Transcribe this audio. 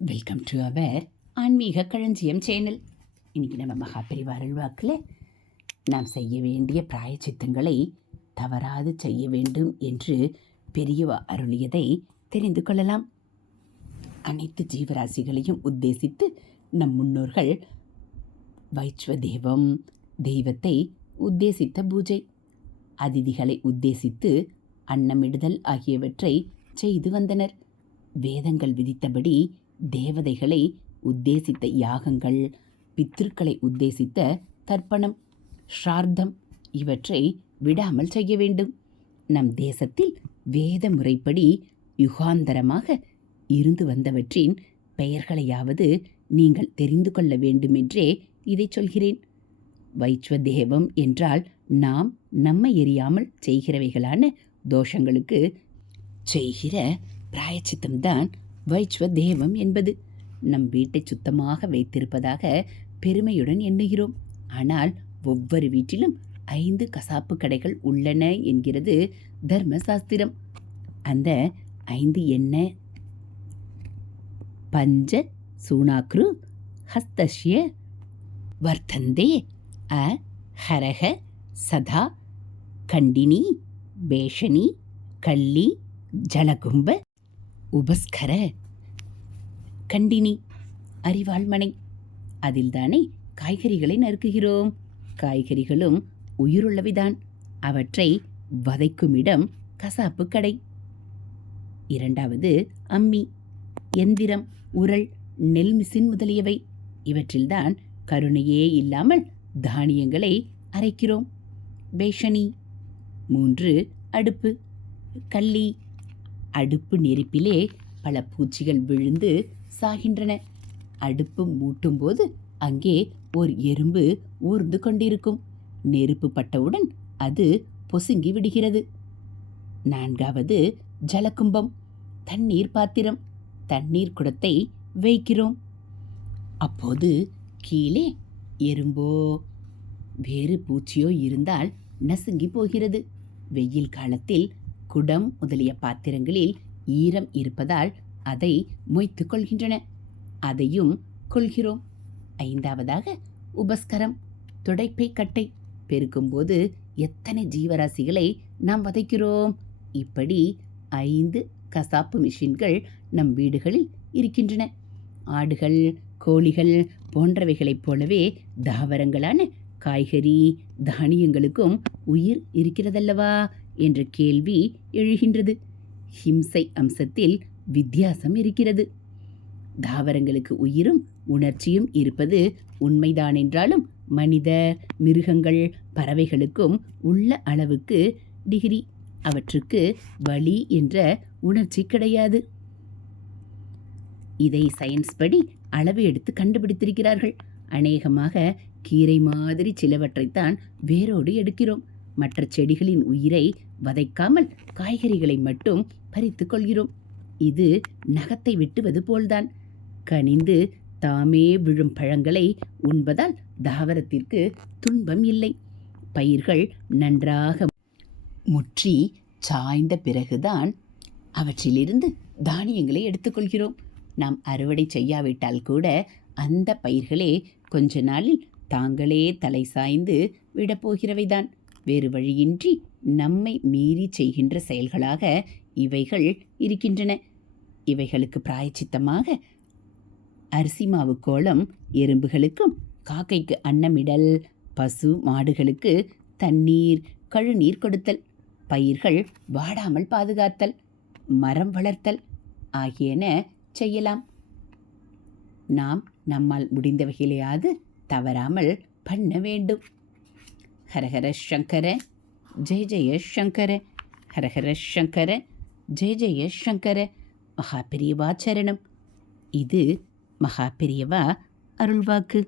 Welcome to our ஆன்மீக களஞ்சியம் channel இன்னைக்கு நம்ம மகாபெரிவா அருள்வாக்கில் நாம் செய்ய வேண்டிய பிராயச்சித்தங்களை தவறாது செய்ய வேண்டும் என்று பெரியவா அருளியதை தெரிந்து கொள்ளலாம். அனைத்து ஜீவராசிகளையும் உத்தேசித்து நம் முன்னோர்கள் வைஷ்வ தெய்வம் தெய்வத்தை உத்தேசித்த பூஜை அதிதிகளை உத்தேசித்து அன்னமிடுதல் ஆகியவற்றை செய்து வந்தனர். வேதங்கள் விதித்தபடி தேவதைகளை உத்தேசித்த யாகங்கள் பித்திருக்களை உத்தேசித்த தர்ப்பணம் ஷார்த்தம் இவற்றை விடாமல் செய்ய வேண்டும். நம் தேசத்தில் வேத முறைப்படி யுகாந்தரமாக இருந்து வந்தவற்றின் பெயர்களையாவது நீங்கள் தெரிந்து கொள்ள வேண்டுமென்றே இதை சொல்கிறேன். வைஸ்வதேவம் என்றால் நாம் நம்மை எரியாமல் செய்கிறவைகளான தோஷங்களுக்கு செய்கிற பிராயச்சித்தம்தான் வைஸ்வ தேவம் என்பது. நம் வீட்டை சுத்தமாக வைத்திருப்பதாக பெருமையுடன் எண்ணுகிறோம். ஆனால் ஒவ்வொரு வீட்டிலும் ஐந்து கசாப்பு கடைகள் உள்ளன என்கிறது தர்மசாஸ்திரம். அந்த ஐந்து என்ன? பஞ்ச சூனாக்ரு ஹஸ்தஷ்ய வர்த்தந்தே அ ஹரஹ சதா கண்டினி பேஷனி கள்ளி ஜலகும்ப உபஸ்கர. கண்டினி அறிவாள்மனை அதில்தானே காய்கறிகளை நறுக்குகிறோம். காய்கறிகளும் உயிருள்ளவைதான். அவற்றை வதைக்கும் இடம் கசாப்பு கடை. இரண்டாவது அம்மி எந்திரம் உரல் நெல் மிசின் முதலியவை. இவற்றில்தான் கருணையே இல்லாமல் தானியங்களை அரைக்கிறோம். பேஷனி. மூன்று அடுப்பு கள்ளி அடுப்பு நெருப்பிலே பல பூச்சிகள் விழுந்து சாகின்றன. அடுப்பு மூட்டும்போது அங்கே ஒரு எறும்பு ஊர்ந்து கொண்டிருக்கும். நெருப்பு பட்டவுடன் அது பொசுங்கி விடுகிறது. நான்காவது ஜலக்கும்பம் தண்ணீர் பாத்திரம் தண்ணீர் குடத்தை வைக்கிறோம். அப்போது கீழே எறும்போ வேறு பூச்சியோ இருந்தால் நசுங்கி போகிறது. வெயில் காலத்தில் குடம் முதலிய பாத்திரங்களில் ஈரம் இருப்பதால் அதை மொய்த்து கொள்கின்றன. அதையும் கொள்கிறோம். ஐந்தாவதாக உபஸ்கரம் துடைப்பை கட்டை. பெருக்கும்போது எத்தனை ஜீவராசிகளை நாம் வதைக்கிறோம்? இப்படி ஐந்து கசாப்பு மிஷின்கள் நம் வீடுகளில் இருக்கின்றன. ஆடுகள் கோழிகள் போன்றவைகளைப் போலவே தாவரங்களான காய்கறி தானியங்களுக்கும் உயிர் இருக்கிறதல்லவா? என்ற கேள்வி எழுகின்றது. ஹிம்சை அம்சத்தில் வித்தியாசம் இருக்கிறது. தாவரங்களுக்கு உயிரும் உணர்ச்சியும் இருப்பது உண்மைதானென்றாலும் மனிதர் மிருகங்கள் பறவைகளுக்கும் உள்ள அளவுக்கு டிகிரி. அவற்றுக்கு வலி என்ற உணர்ச்சி கிடையாது. இதை சயின்ஸ் படி அளவு எடுத்து கண்டுபிடித்திருக்கிறார்கள். அநேகமாக கீரை மாதிரி சிலவற்றைத்தான் வேரோடு எடுக்கிறோம். மற்ற செடிகளின் உயிரை வதைக்காமல் காய்கறிகளை மட்டும் பறித்து கொள்கிறோம். இது நகத்தை வெட்டுவது போல்தான். கனிந்து தாமே விழும் பழங்களை உண்பதால் தாவரத்திற்கு துன்பம் இல்லை. பயிர்கள் நன்றாக முற்றி சாய்ந்த பிறகுதான் அவற்றிலிருந்து தானியங்களை எடுத்துக்கொள்கிறோம் நாம் அறுவடை செய்யாவிட்டால் கூட அந்த பயிர்களே கொஞ்ச நாளில் தாங்களே தலை சாய்ந்து விடப்போகிறவைதான். வேறு வழியின்றி நம்மை மீறி செய்கின்ற செயல்களாக இவைகள் இருக்கின்றன. இவைகளுக்கு பிராயச்சித்தமாக அரிசி மாவு கோலம் எறும்புகளுக்கும் காக்கைக்கு அன்னமிடல் பசு மாடுகளுக்கு தண்ணீர் கழுநீர் கொடுத்தல் பயிர்கள் வாடாமல் பாதுகாத்தல் மரம் வளர்த்தல் ஆகியன செய்யலாம். நாம் நம்மால் முடிந்தவைகளையாவது தவறாமல் பண்ண வேண்டும். ஹரஹர சங்கர ஜெய ஜெய சங்கர ஹரஹர சங்கர ஜெய ஜெய சங்கர மகா பெரியவா சரணம். இது மகா பெரியவா அருள்வாக்கு.